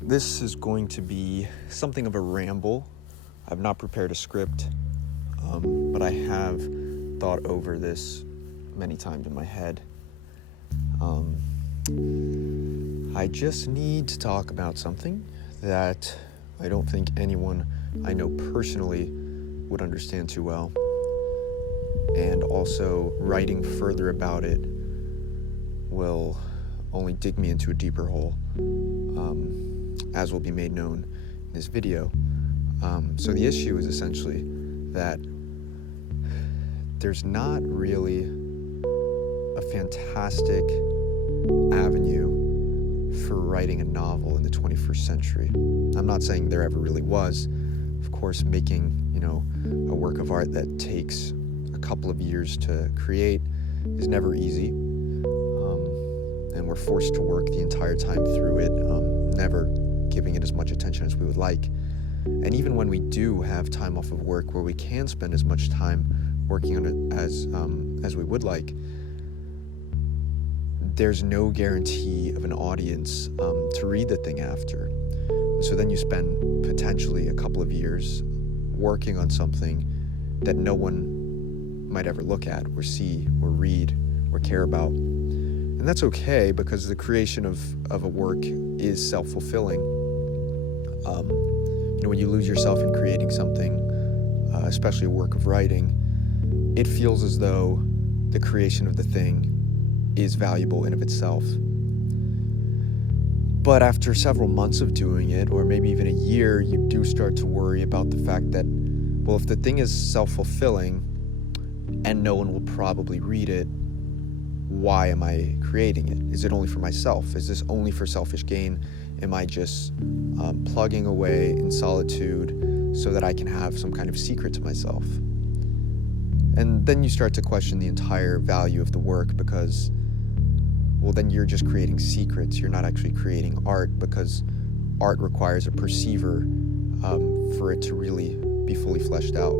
This is going to be something of a ramble. I've not prepared a script, but I have thought over this many times in my head. I just need to talk about something that I don't think anyone I know personally would understand too well. And also, writing further about it will only dig me into a deeper hole, as will be made known in this video. So the issue is essentially that there's not really a fantastic avenue for writing a novel in the 21st century. I'm not saying there ever really was. Of course, making, a work of art that takes a couple of years to create is never easy. And we're forced to work the entire time through it, never giving it as much attention as we would like. And even when we do have time off of work where we can spend as much time working on it as we would like, there's no guarantee of an audience to read the thing after. So then you spend potentially a couple of years working on something that no one might ever look at or see or read or care about. And that's okay, because the creation of a work is self-fulfilling. When you lose yourself in creating something, especially a work of writing, it feels as though the creation of the thing is valuable in of itself. But after several months of doing it, or maybe even a year, you do start to worry about the fact that, well, if the thing is self-fulfilling and no one will probably read it, why am I creating it? Is it only for myself? Is this only for selfish gain? Am I just plugging away in solitude so that I can have some kind of secret to myself? And then you start to question the entire value of the work, because, well, then you're just creating secrets. You're not actually creating art, because art requires a perceiver for it to really be fully fleshed out.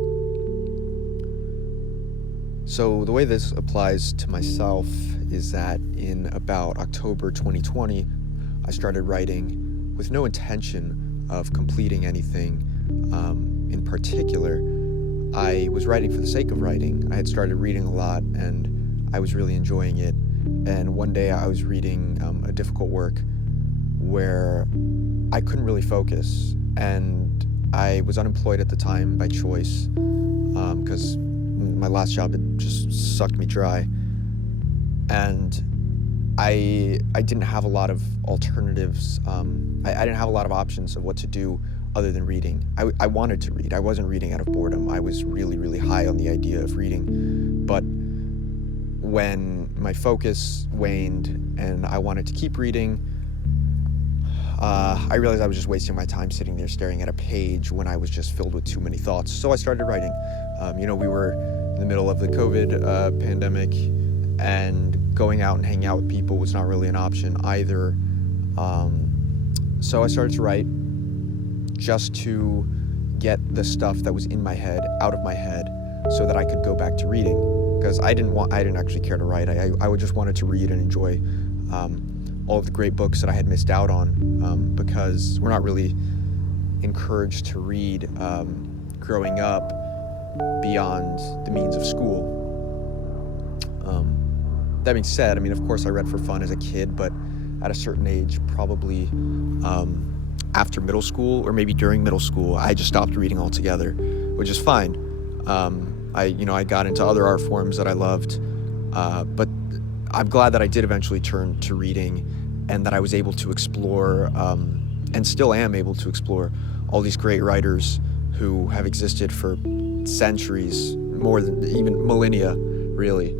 So the way this applies to myself is that in about October 2020, I started writing with no intention of completing anything in particular. I was writing for the sake of writing. I had started reading a lot, and I was really enjoying it. And one day I was reading a difficult work where I couldn't really focus, and I was unemployed at the time by choice, because my last job had just sucked me dry, and I didn't have a lot of alternatives. I didn't have a lot of options of what to do other than reading. I wanted to read. I wasn't reading out of boredom. I was really, really high on the idea of reading. But when my focus waned and I wanted to keep reading, I realized I was just wasting my time sitting there staring at a page when I was just filled with too many thoughts. So I started writing. We were in the middle of the COVID pandemic, and going out and hanging out with people was not really an option either. So I started to write just to get the stuff that was in my head out of my head so that I could go back to reading, because I didn't actually care to write. I would just wanted to read and enjoy all of the great books that I had missed out on, because we're not really encouraged to read growing up beyond the means of school. That being said, of course I read for fun as a kid, but at a certain age, probably after middle school or maybe during middle school, I just stopped reading altogether, which is fine. I got into other art forms that I loved, but I'm glad that I did eventually turn to reading, and that I was able to explore, and still am able to explore, all these great writers who have existed for centuries, more than even millennia, really,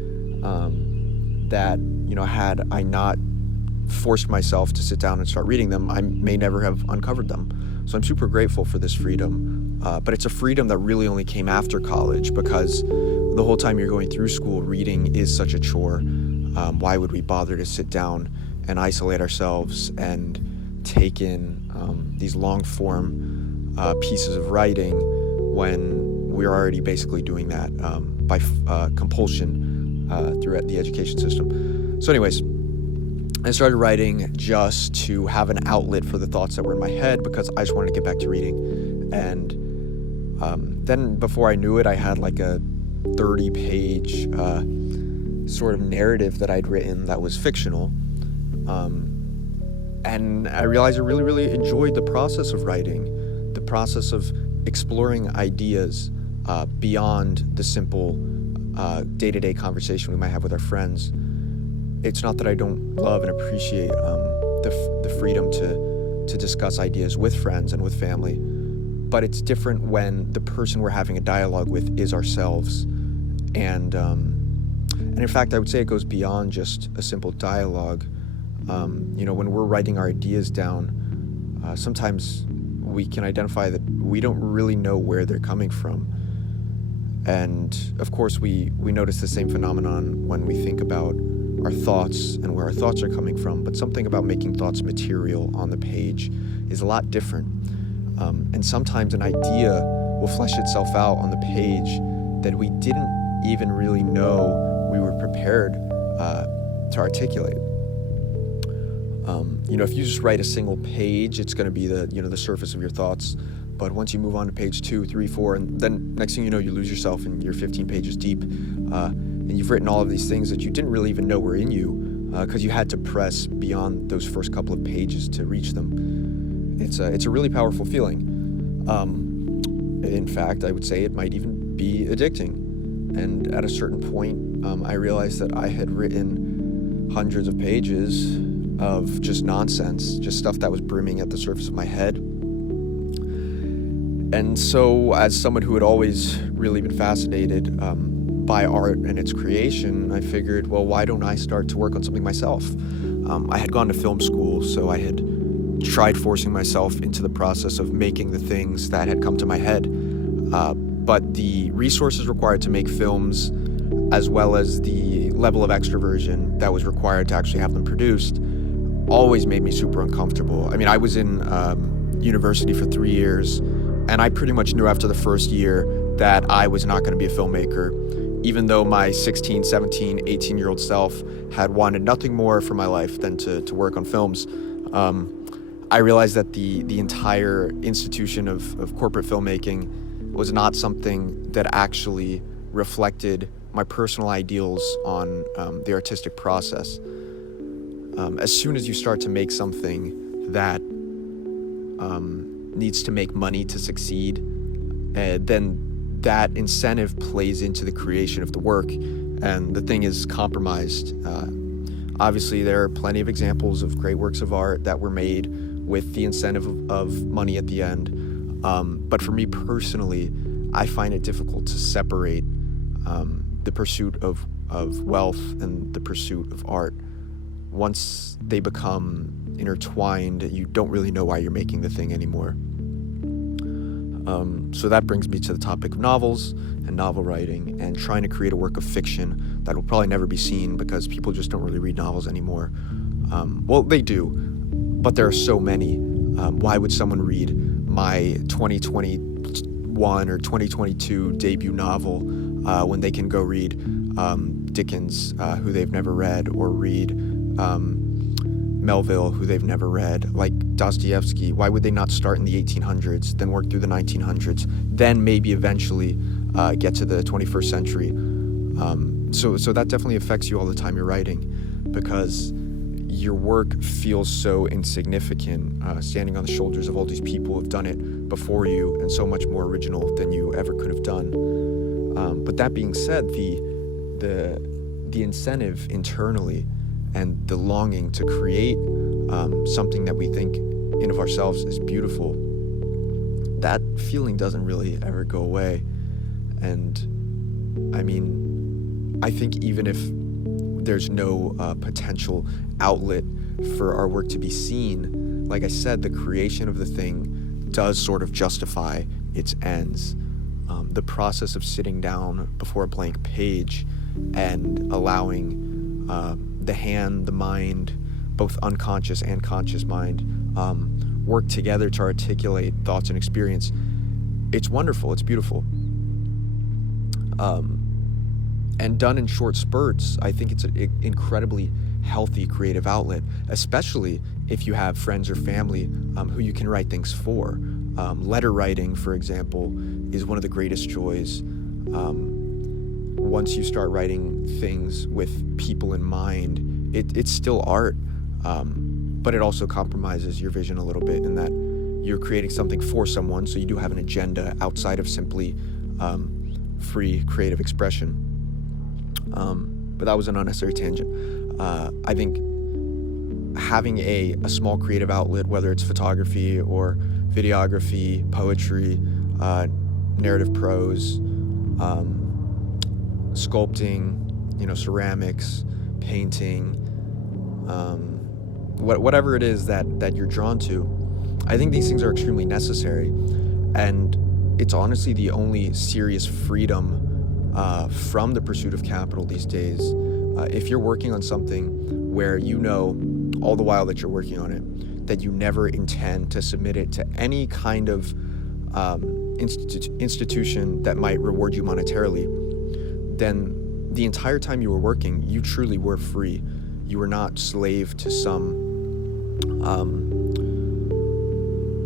that, had I not forced myself to sit down and start reading them, I may never have uncovered them. So I'm super grateful for this freedom, but it's a freedom that really only came after college, because the whole time you're going through school, reading is such a chore. Why would we bother to sit down and isolate ourselves and take in these long-form pieces of writing when we're already basically doing that by compulsion through the education system? So anyways, I started writing just to have an outlet for the thoughts that were in my head because I just wanted to get back to reading. And then before I knew it, I had like a 30-page sort of narrative that I'd written that was fictional. And I realized I really, really enjoyed the process of writing, the process of exploring ideas beyond the simple day-to-day conversation we might have with our friends. It's not that I don't love and appreciate the freedom to discuss ideas with friends and with family, but it's different when the person we're having a dialogue with is ourselves. And in fact, I would say it goes beyond just a simple dialogue. When we're writing our ideas down, sometimes we can identify that we don't really know where they're coming from. And of course, we notice the same phenomenon when we think about our thoughts and where our thoughts are coming from, but something about making thoughts material on the page is a lot different. And sometimes an idea will flesh itself out on the page that we didn't even really know we were prepared to articulate. If you just write a single page, it's going to be the surface of your thoughts. But once you move on to page 2, 3, 4, and then next thing you know, you lose yourself and you're 15 pages deep. And you've written all of these things that you didn't really even know were in you because you had to press beyond those first couple of pages to reach them. It's a really powerful feeling. In fact, I would say it might even be addicting. And at a certain point, I realized that I had written hundreds of pages of just nonsense, just stuff that was brimming at the surface of my head. And so, as someone who had always really been fascinated by art and its creation, I figured, well, why don't I start to work on something myself? I had gone to film school, so I had tried forcing myself into the process of making the things that had come to my head. But the resources required to make films, as well as the level of extroversion that was required to actually have them produced, always made me super uncomfortable. I mean, I was in university for 3 years, and I pretty much knew after the first year that I was not going to be a filmmaker, even though my 16, 17, 18-year-old self had wanted nothing more for my life than to work on films. I realized that the entire institution of corporate filmmaking was not something that actually reflected my personal ideals on the artistic process. As soon as you start to make something that needs to make money to succeed, then that incentive plays into the creation of the work, and the thing is compromised. Obviously, there are plenty of examples of great works of art that were made with the incentive of money at the end. But for me personally, I find it difficult to separate the pursuit of wealth and the pursuit of art. Once they become intertwined, you don't really know why you're making the thing anymore. So that brings me to the topic of novels and novel writing and trying to create a work of fiction that will probably never be seen because people just don't really read novels anymore. Well, they do, but there are so many. Why would someone read my 2021 or 2022 debut novel when they can go read Dickens, who they've never read, or read Melville, who they've never read, like Dostoevsky? Why would they not start in the 1800s, then work through the 1900s, then maybe eventually get to the 21st century? So that definitely affects you all the time you're writing, because your work feels so insignificant, standing on the shoulders of all these people who have done it before you and so much more original than you ever could have done. But that being said, the incentive internally and the longing to create something that we think in of ourselves is beautiful, that feeling doesn't really ever go away. And I mean, I think even if there's no potential outlet for our work to be seen, like I said, the creation of the thing does sort of justify its ends. The process of sitting down before a blank page and allowing the hand, the mind, both unconscious and conscious mind, work together to articulate thoughts and experience, it's wonderful, it's beautiful. And done in short spurts, I think it's incredibly healthy creative outlet, especially if you have friends or family who you can write things for. Letter writing, for example, is one of the greatest joys. Once you start writing things with people in mind, it's still art, but it also compromises your vision a little bit in that you're creating something for someone, so you do have an agenda outside of simply free creative expression. But that was an unnecessary tangent. I think having a small creative outlet, whether it's photography or videography, poetry, narrative prose, sculpting, ceramics, painting, whatever it is that you're drawn to, I think these things are extremely necessary. And it's honestly the only serious freedom from the pursuit of capital these days. If you're working on something where you know all the while that you're working on it that you never intend to submit it to any kind of institution that might reward you monetarily, then the entire time you were working, you truly were free. You were not slave to some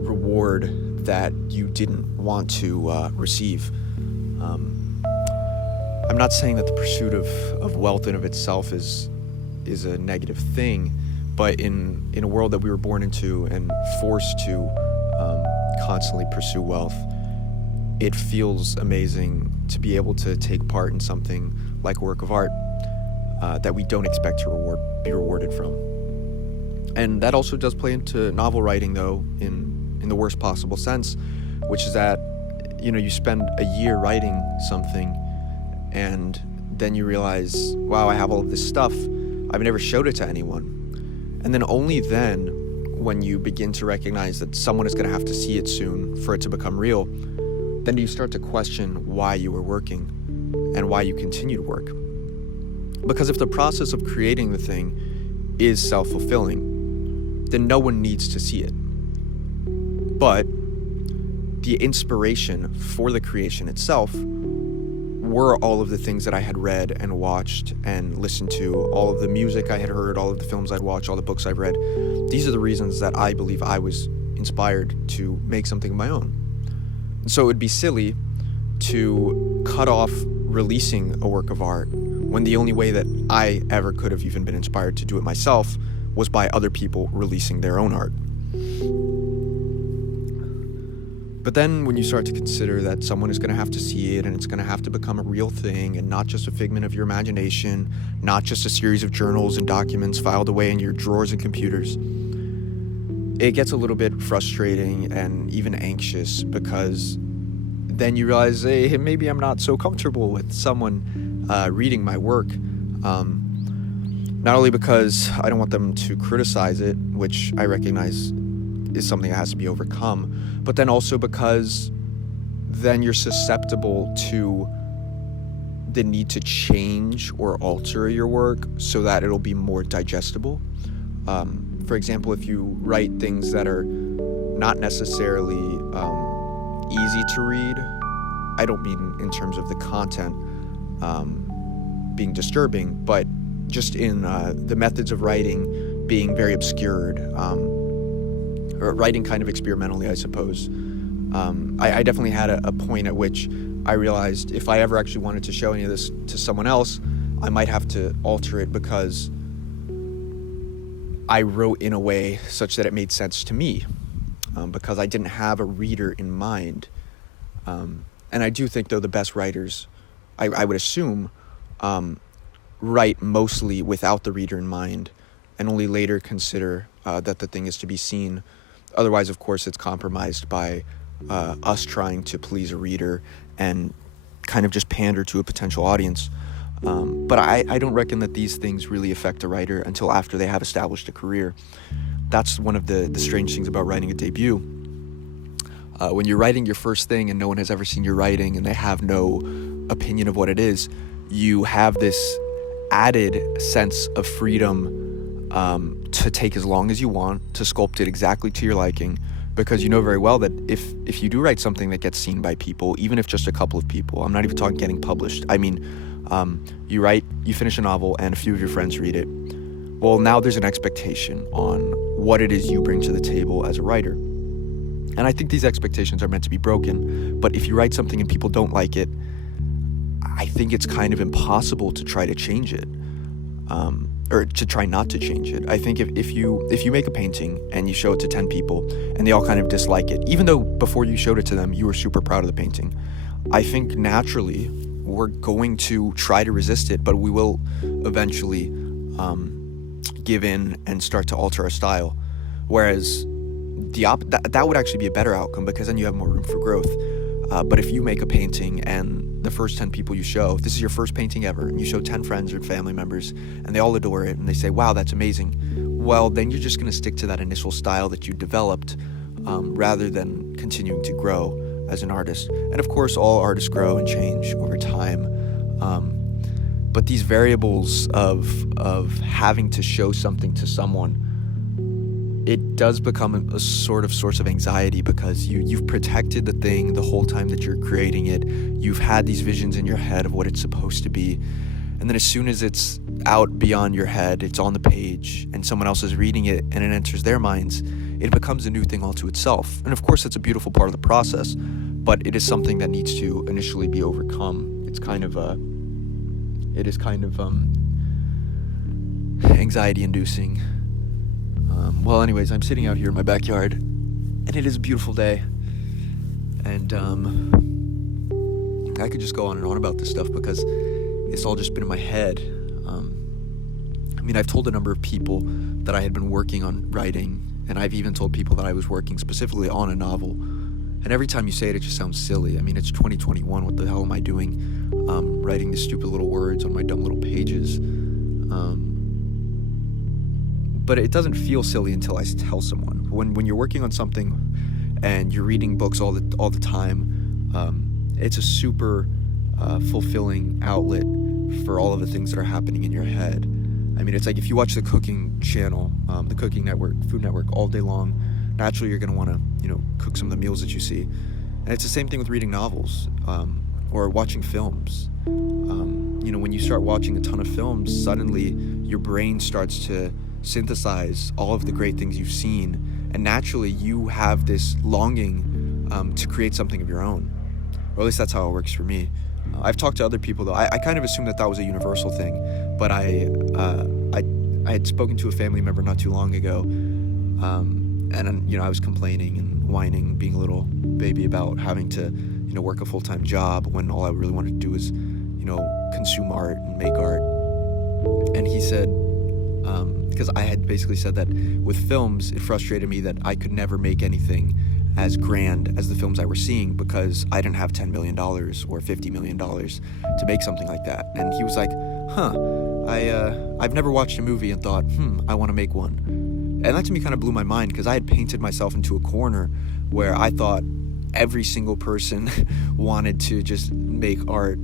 reward that you didn't want to receive. I'm not saying that the pursuit of wealth in of itself is a negative thing, but in a world that we were born into and forced to constantly pursue wealth, it feels amazing to be able to take part in something like a work of art that we don't expect to be rewarded from. And that also does play into novel writing, though, in the worst possible sense, which is that you spend a year writing something and then you realize, wow, I have all of this stuff. I've never showed it to anyone. And then only then, when you begin to recognize that someone is going to have to see it soon for it to become real, then you start to question why you were working and why you continue to work. Because if the process of creating the thing is self-fulfilling, then no one needs to see it. But the inspiration for the creation itself were all of the things that I had read and watched and listened to, all of the music I had heard, all of the films I'd watched, all the books I've read. These are the reasons that I believe I was inspired to make something of my own. And so it would be silly to cut off releasing a work of art when the only way that I ever could have even been inspired to do it myself was by other people releasing their own art. But then when you start to consider that someone is going to have to see it and it's going to have to become a real thing and not just a figment of your imagination, not just a series of journals and documents filed away in your drawers and computers, it gets a little bit frustrating and even anxious, because then you realize, hey, maybe I'm not so comfortable with someone reading my work. Not only because I don't want them to criticize it, which I recognize is something that has to be overcome, but then also because then you're susceptible to the need to change or alter your work so that it'll be more digestible. For example, if you write things that are not necessarily easy to read, I don't mean in terms of the content being disturbing, but just in the methods of writing being very obscured, or writing kind of experimentally, I suppose. I definitely had a point at which I realized if I ever actually wanted to show any of this to someone else, I might have to alter it because I wrote in a way such that it made sense to me, because I didn't have a reader in mind. And I do think, though, the best writers, I would assume, write mostly without the reader in mind and only later consider that the thing is to be seen. Otherwise, of course, it's compromised by us trying to please a reader and kind of just pander to a potential audience. But I don't reckon that these things really affect a writer until after they have established a career. That's one of the strange things about writing a debut. When you're writing your first thing and no one has ever seen your writing and they have no opinion of what it is, you have this added sense of freedom to take as long as you want, to sculpt it exactly to your liking, because you know very well that if you do write something that gets seen by people, even if just a couple of people, I'm not even talking getting published, I mean, you finish a novel and a few of your friends read it, well, now there's an expectation on what it is you bring to the table as a writer. And I think these expectations are meant to be broken, but if you write something and people don't like it, I think it's kind of impossible to try to change it, or to try not to change it. I think if you make a painting and you show it to 10 people and they all kind of dislike it, even though before you showed it to them you were super proud of the painting, I think naturally we're going to try to resist it, but we will eventually give in and start to alter our style. Whereas that would actually be a better outcome, because then you have more room for growth. But if you make a painting and the first 10 people you show, if this is your first painting ever, and you show 10 friends or family members and they all adore it and they say, wow, that's amazing, well, then you're just going to stick to that initial style that you developed, rather than continuing to grow as an artist. And of course, all artists grow and change over time. But these variables of having to show something to someone, it does become a sort of source of anxiety, because you've protected the thing the whole time that you're creating it. You've had these visions in your head of what it's supposed to be. And then as soon as it's out beyond your head, it's on the page, and someone else is reading it and it enters their minds, it becomes a new thing all to itself. And of course, that's a beautiful part of the process, but it is something that needs to initially be overcome. It is kind of anxiety-inducing. Well, anyways, I'm sitting out here in my backyard, and it is a beautiful day, and I could just go on and on about this stuff because it's all just been in my head. I've told a number of people that I had been working on writing, and I've even told people that I was working specifically on a novel, and every time you say it, it just sounds silly. It's 2021, what the hell am I doing writing these stupid little words on my dumb little pages? But it doesn't feel silly until I tell someone. When you're working on something and you're reading books all the time, it's a super fulfilling outlet for all of the things that are happening in your head. It's like if you watch the cooking channel, the cooking network, Food Network, all day long, naturally you're going to want to, cook some of the meals that you see. And it's the same thing with reading novels, or watching films. When you start watching a ton of films, suddenly your brain starts to synthesize all of the great things you've seen, and naturally you have this longing to create something of your own, or at least that's how it works for me. I've talked to other people though. I kind of assumed that was a universal thing, but I had spoken to a family member not too long ago, and I was complaining and whining, being a little baby about having to work a full-time job when all I really wanted to do was consume art and make art. And he said, because I had basically said that with films, it frustrated me that I could never make anything as grand as the films I were seeing, because I didn't have $10 million or $50 million to make something like that. And he was like, I've never watched a movie and thought, I want to make one. And that to me kind of blew my mind, because I had painted myself into a corner where I thought every single person wanted to just make art,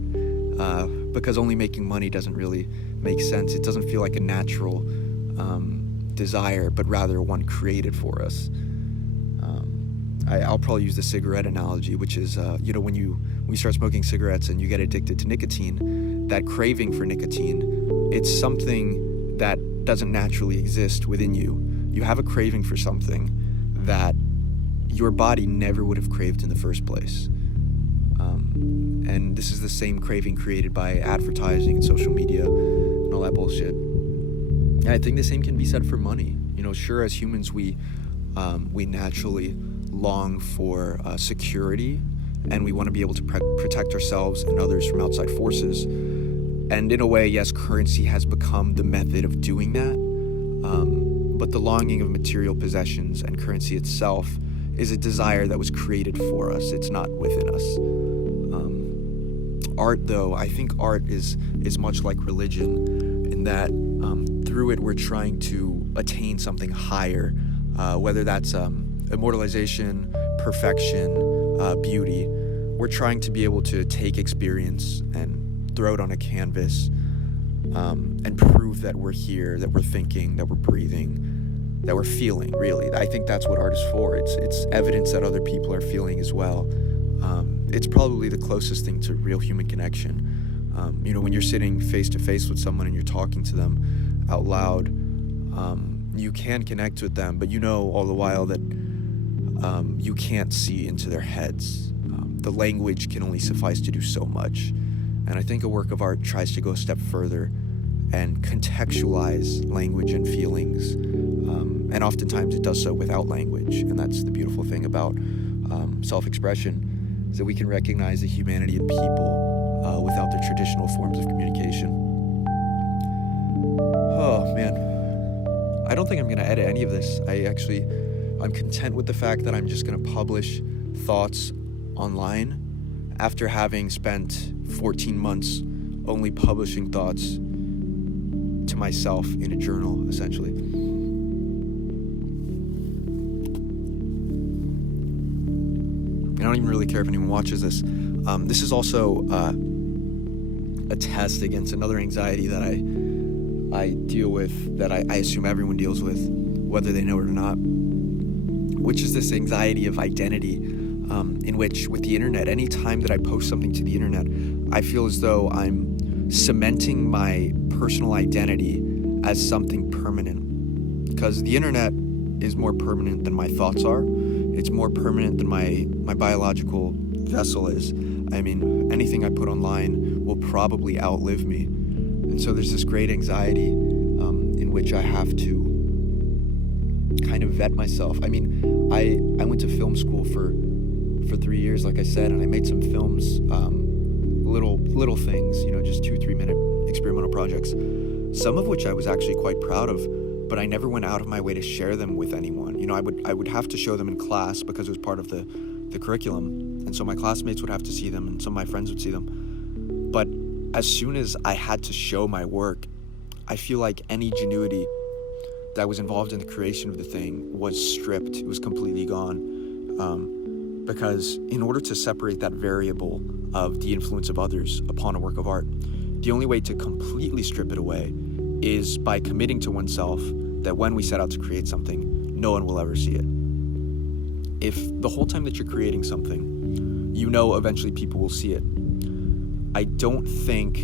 because only making money doesn't really make sense. It doesn't feel like a natural desire, but rather one created for us. I'll probably use the cigarette analogy, which is, when you start smoking cigarettes and you get addicted to nicotine, that craving for nicotine, it's something that doesn't naturally exist within you. You have a craving for something that your body never would have craved in the first place. And this is the same craving created by advertising and social media and all that bullshit. And I think the same can be said for money. Sure, as humans, we naturally long for security, and we want to be able to protect ourselves and others from outside forces. And in a way, yes, currency has become the method of doing that. But the longing of material possessions and currency itself is a desire that was created for us. It's not within us. Art, though, I think art is much like religion, in that through it we're trying to attain something higher, whether that's immortalization, perfection, beauty. We're trying to be able to take experience and throw it on a canvas, and prove that we're here, that we're thinking, that we're breathing, that we're feeling, really. I think that's what art is for. It's evidence that other people are feeling as well. It's probably the closest thing to real human connection. When you're sitting face to face with someone and you're talking to them out loud, You can connect with them, but you know all the while that you can't see into their heads. The language can only suffice to do so much. And I think a work of art tries to go a step further and contextualize language and feelings. And oftentimes it does so without language. And that's the beautiful thing about self-expression, is that we can recognize the humanity in people without the traditional forms of communication. Oh, man. I don't think I'm going to edit any of this. I'm content with the fact that I'm just going to publish thoughts online after having spent 14 months only publishing thoughts to myself in a journal, essentially. I don't even really care if anyone watches this. This is also a test against another anxiety that I deal with, that I assume everyone deals with, whether they know it or not, which is this anxiety of identity, in which, with the internet, any time that I post something to the internet, I feel as though I'm cementing my personal identity as something permanent. Because the internet is more permanent than my thoughts are. It's more permanent than my biological vessel is. I mean, anything I put online will probably outlive me. And so there's this great anxiety in which I have to kind of vet myself. I mean, I went to film school for 3 years, like I said, and I made some films, little things, just 2-3 minute experimental projects, some of which I was actually quite proud of, but I never went out of my way to share them with anyone. I would have to show them in class because it was part of the curriculum, and so my classmates would have to see them, and some of my friends would see them. But as soon as I had to show my work, I feel like any ingenuity that was involved in the creation of the thing was stripped. It was completely gone. Because in order to separate that variable of the influence of others upon a work of art, the only way to completely strip it away is by committing to oneself that when we set out to create something, no one will ever see it. If the whole time that you're creating something, eventually people will see it, I don't think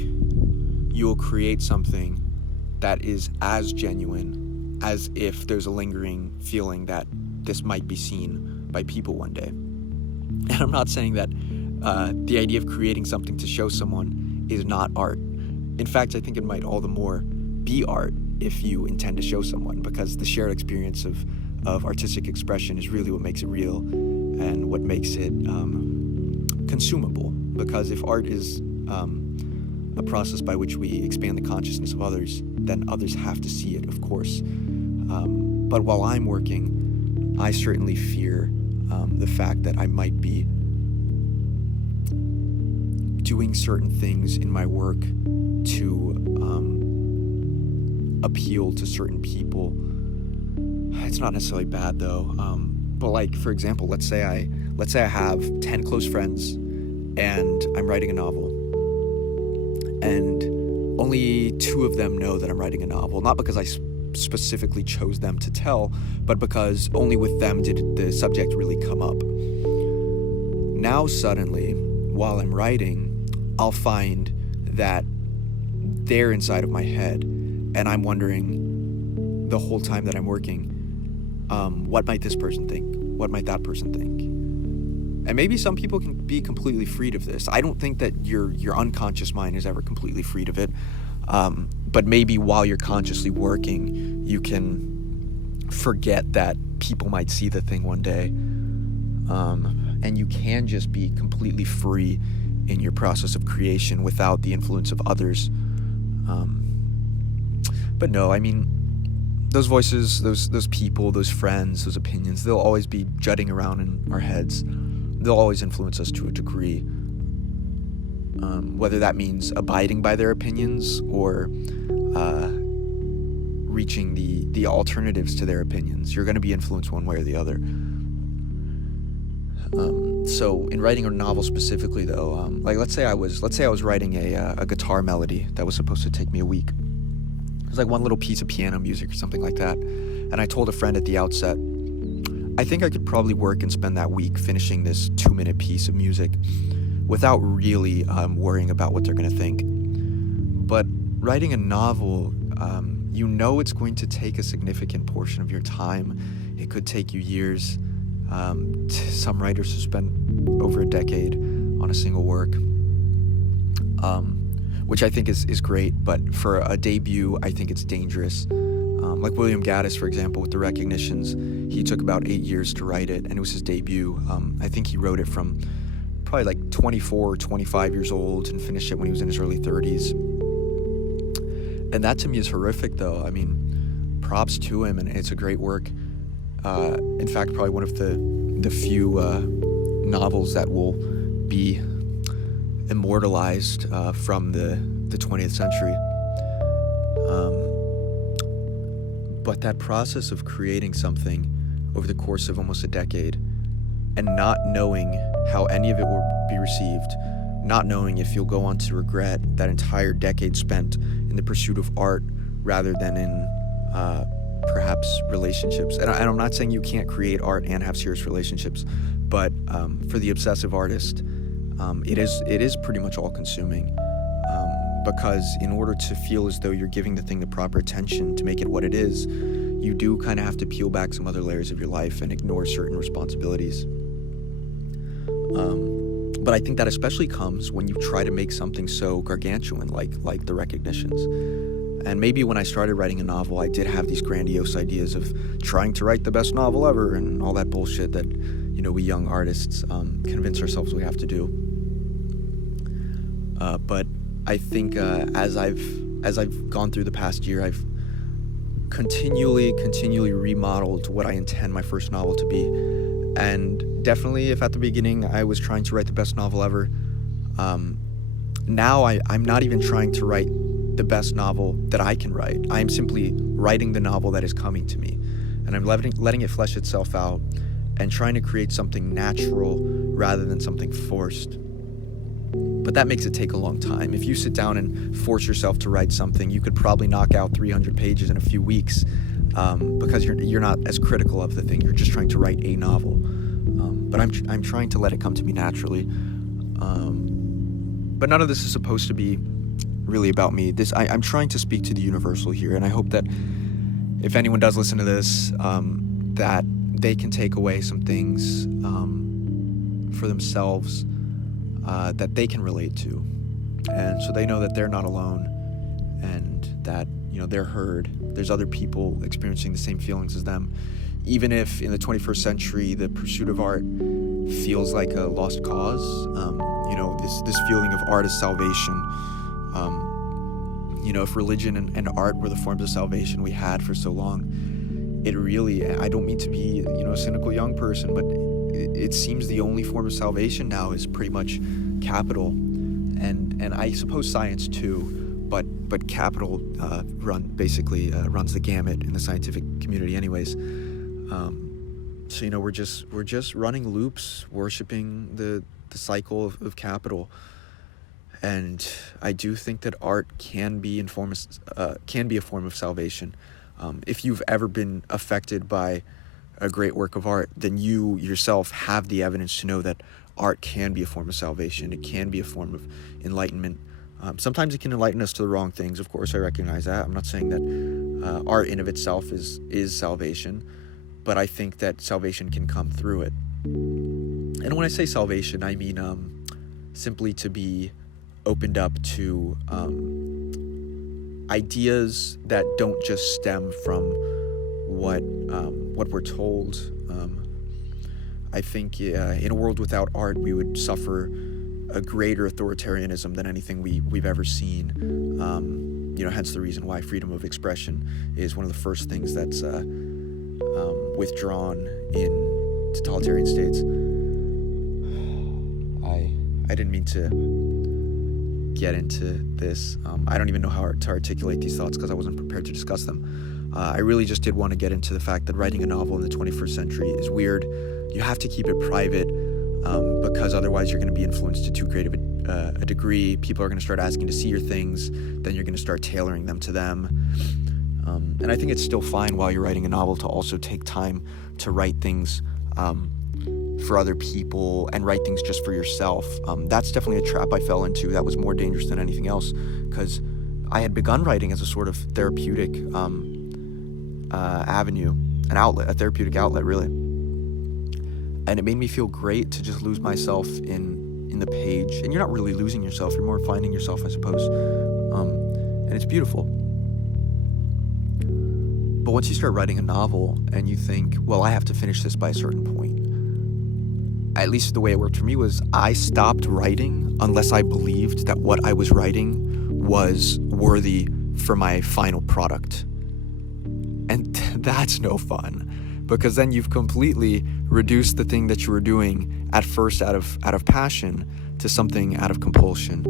you'll create something that is as genuine as if there's a lingering feeling that this might be seen by people one day. And I'm not saying that the idea of creating something to show someone is not art. In fact, I think it might all the more be art if you intend to show someone, because the shared experience of artistic expression is really what makes it real and what makes it consumable. Because if art is a process by which we expand the consciousness of others, then others have to see it, of course. But while I'm working, I certainly fear the fact that I might be doing certain things in my work to appeal to certain people. It's not necessarily bad though, but like, for example, let's say I have 10 close friends and I'm writing a novel, and only 2 of them know that I'm writing a novel, not because I specifically chose them to tell, but because only with them did the subject really come up. Now suddenly, while I'm writing, I'll find that they're inside of my head, and I'm wondering the whole time that I'm working, what might this person think? What might that person think? And maybe some people can be completely freed of this. I don't think that your unconscious mind is ever completely freed of it. But maybe while you're consciously working, you can forget that people might see the thing one day. And you can just be completely free in your process of creation without the influence of others. But no, I mean, those voices, those people, those friends, those opinions, they'll always be jutting around in our heads. They'll always influence us to a degree. Whether that means abiding by their opinions or reaching the alternatives to their opinions, you're going to be influenced one way or the other. So in writing a novel specifically, though, like let's say I was writing a guitar melody that was supposed to take me a week. It was like one little piece of piano music or something like that, and I told a friend at the outset, I think I could probably work and spend that week finishing this 2-minute piece of music without really worrying about what they're going to think. But writing a novel, you know it's going to take a significant portion of your time. It could take you years. Some writers have spent over a decade on a single work, which I think is great, but for a debut, I think it's dangerous. Like William Gaddis, for example, with The Recognitions, he took about 8 years to write it, and it was his debut. I think he wrote it from probably like 24 or 25 years old and finished it when he was in his early 30s. And that to me is horrific, though. I mean, props to him, and it's a great work. In fact, probably one of the few novels that will be immortalized from the 20th century. But that process of creating something over the course of almost a decade and not knowing how any of it will be received, not knowing if you'll go on to regret that entire decade spent in the pursuit of art rather than in perhaps relationships. And I'm not saying you can't create art and have serious relationships, but for the obsessive artist, it is pretty much all-consuming. Because in order to feel as though you're giving the thing the proper attention to make it what it is, you do kind of have to peel back some other layers of your life and ignore certain responsibilities. But I think that especially comes when you try to make something so gargantuan like The Recognitions. And maybe when I started writing a novel, I did have these grandiose ideas of trying to write the best novel ever and all that bullshit that, we young artists convince ourselves we have to do. But I think as I've gone through the past year, I've continually remodeled what I intend my first novel to be. And definitely, if at the beginning I was trying to write the best novel ever, now I'm not even trying to write the best novel that I can write. I am simply writing the novel that is coming to me. And I'm letting it flesh itself out and trying to create something natural rather than something forced. But that makes it take a long time. If you sit down and force yourself to write something, you could probably knock out 300 pages in a few weeks because you're not as critical of the thing. You're just trying to write a novel. But I'm trying to let it come to me naturally. But none of this is supposed to be really about me. I'm trying to speak to the universal here, and I hope that if anyone does listen to this, that they can take away some things for themselves that they can relate to, and so they know that they're not alone, and that they're heard. There's other people experiencing the same feelings as them, even if in the 21st century the pursuit of art feels like a lost cause. This feeling of art as salvation. If religion and art were the forms of salvation we had for so long, it really, I don't mean to be a cynical young person, but it seems the only form of salvation now is pretty much capital, and I suppose science too, but capital runs the gamut in the scientific community, anyways. So we're just running loops, worshiping the cycle of capital, and I do think that art can be a form of salvation. If you've ever been affected by a great work of art, then you yourself have the evidence to know that art can be a form of salvation. It can be a form of enlightenment. Sometimes it can enlighten us to the wrong things. Of course, I recognize that. I'm not saying that art in of itself is salvation, but I think that salvation can come through it. And when I say salvation, I mean simply to be opened up to ideas that don't just stem from what we're told. I think in a world without art, we would suffer a greater authoritarianism than anything we've ever seen. Hence the reason why freedom of expression is one of the first things that's withdrawn in totalitarian states. I didn't mean to get into this. I don't even know how to articulate these thoughts because I wasn't prepared to discuss them. I really just did want to get into the fact that writing a novel in the 21st century is weird. You have to keep it private because otherwise you're going to be influenced to too great of a degree. People are going to start asking to see your things. Then you're going to start tailoring them to them. And I think it's still fine while you're writing a novel to also take time to write things for other people and write things just for yourself. That's definitely a trap I fell into that was more dangerous than anything else, because I had begun writing as a sort of therapeutic avenue, an outlet, a therapeutic outlet, really. And it made me feel great to just lose myself in the page. And you're not really losing yourself, you're more finding yourself, I suppose. And it's beautiful. But once you start writing a novel and you think, well, I have to finish this by a certain point, at least the way it worked for me was I stopped writing unless I believed that what I was writing was worthy for my final product. And that's no fun, because then you've completely reduced the thing that you were doing at first out of passion to something out of compulsion.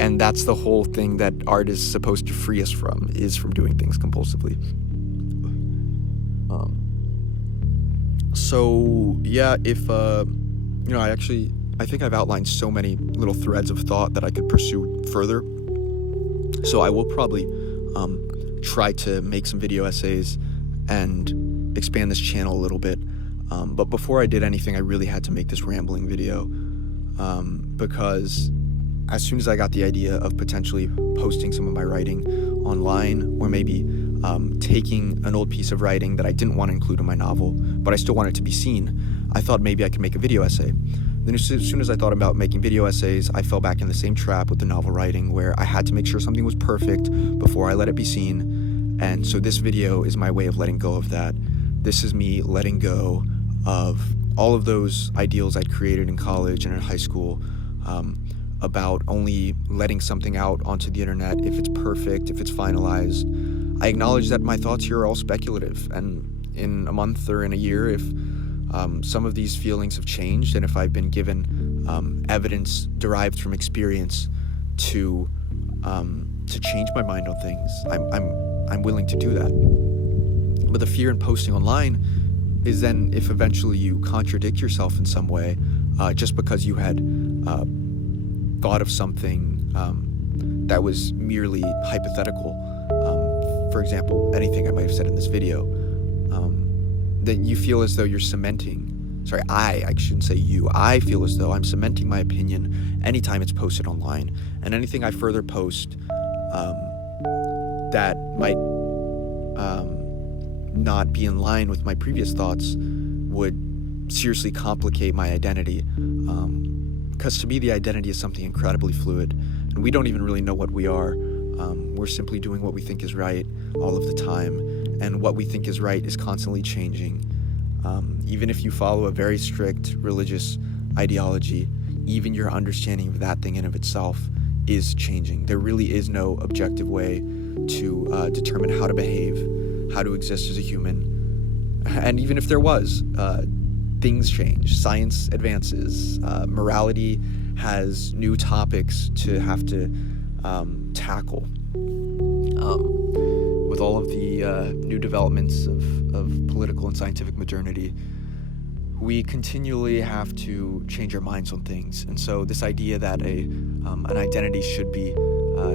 And that's the whole thing that art is supposed to free us from, is from doing things compulsively. So yeah, if I think I've outlined so many little threads of thought that I could pursue further. So I will probably try to make some video essays and expand this channel a little bit. But before I did anything, I really had to make this rambling video because as soon as I got the idea of potentially posting some of my writing online, or maybe taking an old piece of writing that I didn't want to include in my novel, but I still wanted to be seen, I thought maybe I could make a video essay. Then as soon as I thought about making video essays, I fell back in the same trap with the novel writing, where I had to make sure something was perfect before I let it be seen. And so this video is my way of letting go of that. This is me letting go of all of those ideals I'd created in college and in high school, about only letting something out onto the internet if it's perfect, if it's finalized. I acknowledge that my thoughts here are all speculative, and in a month or in a year, if some of these feelings have changed, and if I've been given evidence derived from experience to change my mind on things, I'm willing to do that. But the fear in posting online is then if eventually you contradict yourself in some way, just because you had thought of something that was merely hypothetical, for example, anything I might have said in this video, then you feel as though you're cementing, I shouldn't say you, I feel as though I'm cementing my opinion anytime it's posted online, and anything I further post that might not be in line with my previous thoughts would seriously complicate my identity. Because to me, the identity is something incredibly fluid, and we don't even really know what we are. We're simply doing what we think is right all of the time, and what we think is right is constantly changing. Even if you follow a very strict religious ideology, even your understanding of that thing in of itself is changing. There really is no objective way to determine how to behave, how to exist as a human. And even if there was, things change, science advances, morality has new topics to have to tackle. With all of the new developments of political and scientific modernity, we continually have to change our minds on things. And so this idea that an identity should be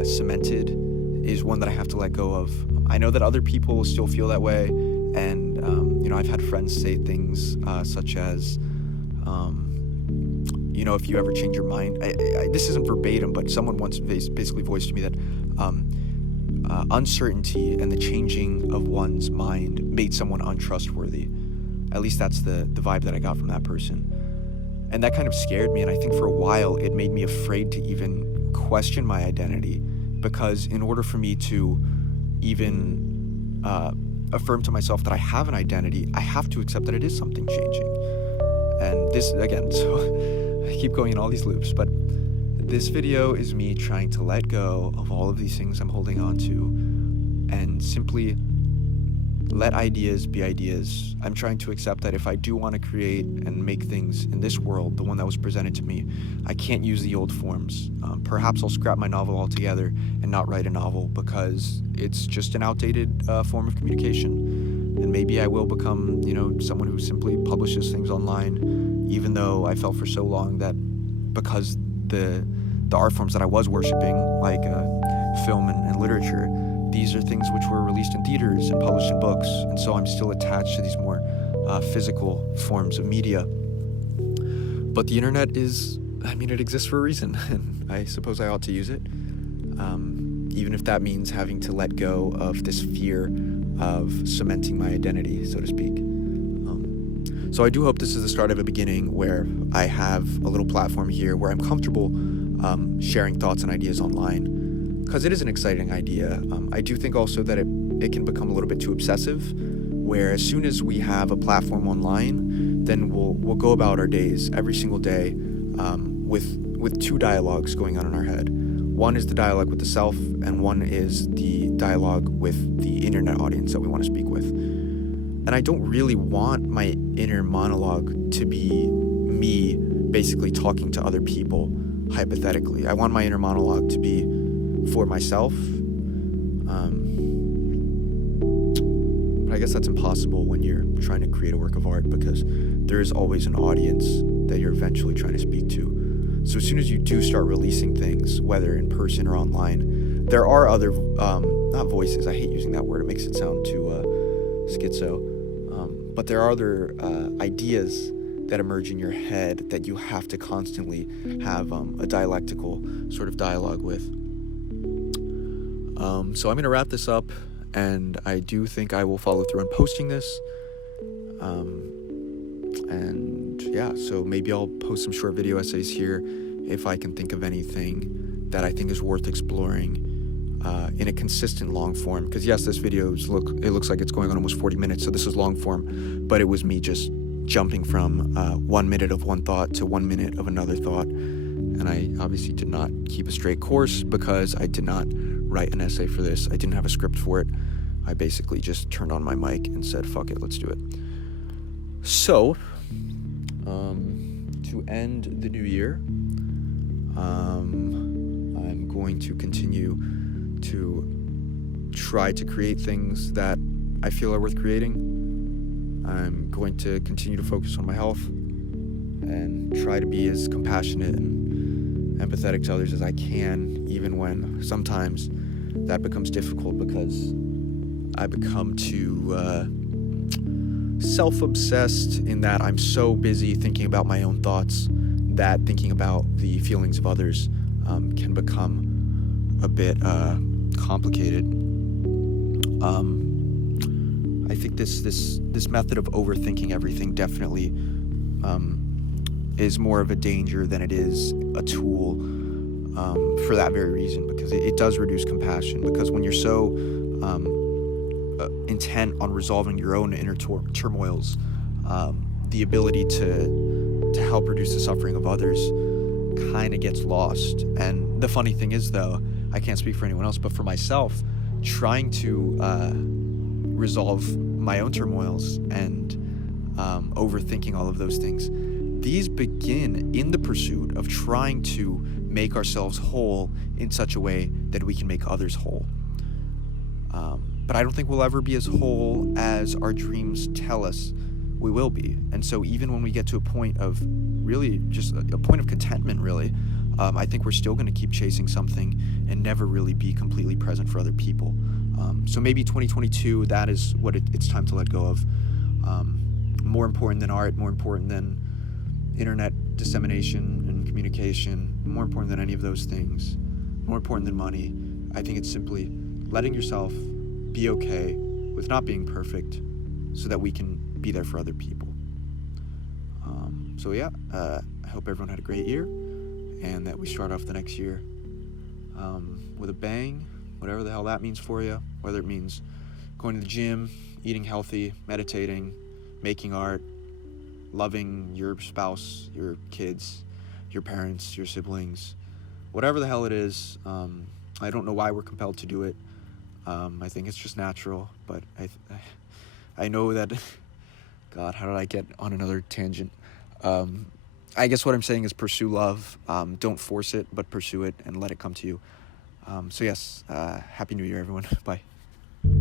cemented is one that I have to let go of. I know that other people still feel that way, and I've had friends say things such as, if you ever change your mind, this isn't verbatim, but someone once basically voiced to me that uncertainty and the changing of one's mind made someone untrustworthy. At least that's the vibe that I got from that person. And that kind of scared me, and I think for a while it made me afraid to even question my identity, because in order for me to even affirm to myself that I have an identity, I have to accept that it is something changing. And this, again, so I keep going in all these loops, but this video is me trying to let go of all of these things I'm holding on to and simply let ideas be ideas. I'm trying to accept that if I do want to create and make things in this world, the one that was presented to me, I can't use the old forms. Perhaps I'll scrap my novel altogether and not write a novel, because it's just an outdated form of communication. And maybe I will become, someone who simply publishes things online, even though I felt for so long that because the art forms that I was worshiping, like film and literature, these are things which were released in theaters and published in books, and so I'm still attached to these more physical forms of media. But the internet it exists for a reason, and I suppose I ought to use it. even if that means having to let go of this fear of cementing my identity, so to speak. So I do hope this is the start of a beginning where I have a little platform here where I'm comfortable sharing thoughts and ideas online, because it is an exciting idea. I do think also that it can become a little bit too obsessive, where as soon as we have a platform online, then we'll go about our days every single day with two dialogues going on in our head. One is the dialogue with the self, and one is the dialogue with the internet audience that we want to speak with. And I don't really want my inner monologue to be me basically talking to other people, hypothetically. I want my inner monologue to be for myself. But I guess that's impossible when you're trying to create a work of art, because there is always an audience that you're eventually trying to speak to. So as soon as you do start releasing things, whether in person or online, there are other, not voices, I hate using that word, it makes it sound too schizo, but there are other ideas that emerge in your head that you have to constantly have a dialectical sort of dialogue with. So I'm going to wrap this up, and I do think I will follow through on posting this. And yeah, so maybe I'll post some short video essays here if I can think of anything that I think is worth exploring in a consistent long form. Because yes, this video looks like it's going on almost 40 minutes, so this is long form, but it was me just jumping from 1 minute of one thought to 1 minute of another thought. And I obviously did not keep a straight course because I did not write an essay for this. I didn't have a script for it. I basically just turned on my mic and said, fuck it, let's do it. So, to end the new year, I'm going to continue to try to create things that I feel are worth creating. I'm going to continue to focus on my health and try to be as compassionate and empathetic to others as I can, even when sometimes that becomes difficult because I become too self-obsessed in that I'm so busy thinking about my own thoughts that thinking about the feelings of others can become a bit complicated. I think this method of overthinking everything definitely is more of a danger than it is a tool, for that very reason, because it does reduce compassion. Because when you're so intent on resolving your own inner turmoils, the ability to help reduce the suffering of others kind of gets lost. And the funny thing is, though, I can't speak for anyone else, but for myself, trying to resolve my own turmoils and overthinking all of those things, these begin in the pursuit of trying to make ourselves whole in such a way that we can make others whole. But I don't think we'll ever be as whole as our dreams tell us we will be. And so even when we get to a point of really just a point of contentment, really, I think we're still going to keep chasing something and never really be completely present for other people. So maybe 2022, that is what it's time to let go of. More important than art, more important than internet dissemination and communication, more important than any of those things, more important than money. I think it's simply letting yourself be okay with not being perfect so that we can be there for other people. So yeah, I hope everyone had a great year and that we start off the next year with a bang, whatever the hell that means for you, whether it means going to the gym, eating healthy, meditating, making art, loving your spouse, your kids, your parents, your siblings, whatever the hell it is. I don't know why we're compelled to do it. I think it's just natural, but I know that, God, how did I get on another tangent? I guess what I'm saying is pursue love. Don't force it, but pursue it and let it come to you. So yes, Happy New Year, everyone. Bye.